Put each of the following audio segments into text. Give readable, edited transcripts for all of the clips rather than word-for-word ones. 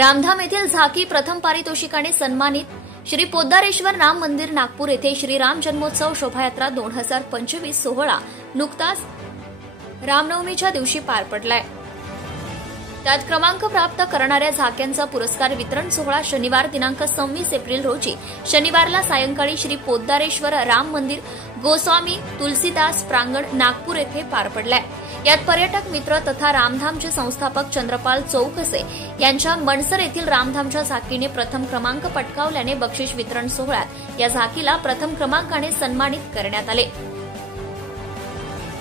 रामधाम येथील झाकी प्रथम पारितोषिकाने सन्मानित। श्री पोद्दारेश्वर राम मंदिर नागपूर येथे श्री राम जन्मोत्सव शोभायात्रा 2025 सोहळा नुकताच रामनवमीच्या दिवशी पार पडलाय। त्यात क्रमांक प्राप्त करणाऱ्या झाक्यांचा पुरस्कार वितरण सोहळा शनिवार दिनांक 26 एप्रिल रोजी शनिवारला सायंकाळी श्री पोद्दारेश्वर राम मंदिर गोस्वामी तुलसीदास प्रांगण नागपूर येथे पार पडलाय। यात पर्यटक मित्र तथा रामधामचे संस्थापक चंद्रपाल चौकसे यांच्या मनसर येथील रामधामच्या झाकीने प्रथम क्रमांक पटकावल्याने बक्षीस वितरण सोहळ्यात या झाकीला प्रथम क्रमांकाने सन्मानित करण्यात आले।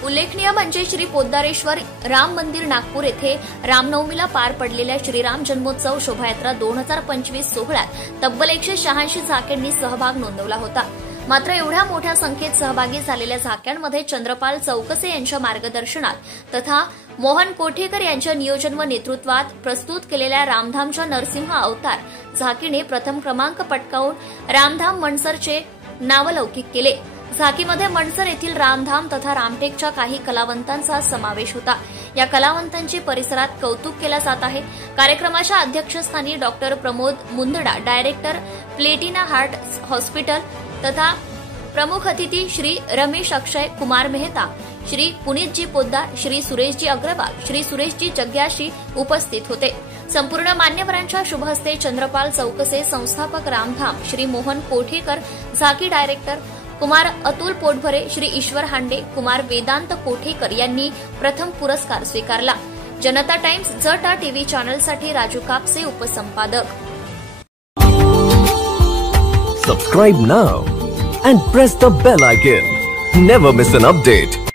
उल्लेखनीय म्हणजे श्री पोद्दारेश्वर राम मंदिर नागपूर येथे रामनवमीला पार पडलेल्या श्रीराम जन्मोत्सव शोभायात्रा 2025 सोहळ्यात तब्बल 186 झाक्यांनी सहभाग नोंदवला होता। मात्र एवढ्या मोठ्या संख्येत सहभागी झालेल्या झाक्यांमध्ये चंद्रपाल चौकसे यांच्या मार्गदर्शनात तथा मोहन कोठेकर यांच्या नियोजन व नेतृत्वात प्रस्तुत केलेल्या रामधामच्या नरसिंह अवतार झाकीने प्रथम क्रमांक पटकावून रामधाम मनसरचे नावलौकिक केले। झाकीमध्ये मनसर येथील रामधाम तथा रामटेकच्या काही कलावंतांचा समावेश होता। या कलावंतांची परिसरात कौतुक केले जात आहे। कार्यक्रमाच्या अध्यक्षस्थानी doctor Pramod Mundada, director Platina heart hospital तथा प्रमुख अतिथी श्री रमेश अक्षय कुमार मेहता, श्री पुनीतजी पोद्दार, श्री सुरेशजी अग्रवाल, श्री सुरेशजी जग्याशी उपस्थित होते। संपूर्ण मान्यवरांच्या शुभहस्ते चंद्रपाल चौकसे संस्थापक रामधाम, श्री मोहन कोठेकर झाकी डायरेक्टर, कुमार अतुल पोटभरे, श्री ईश्वर हांडे, कुमार वेदांत कोठेकर यांनी प्रथम पुरस्कार स्वीकारला। जनता टाइम्स जटा टीव्ही चॅनलसाठी राजू कापसे उपसंपादक। Subscribe now and press the bell icon. Never miss an update.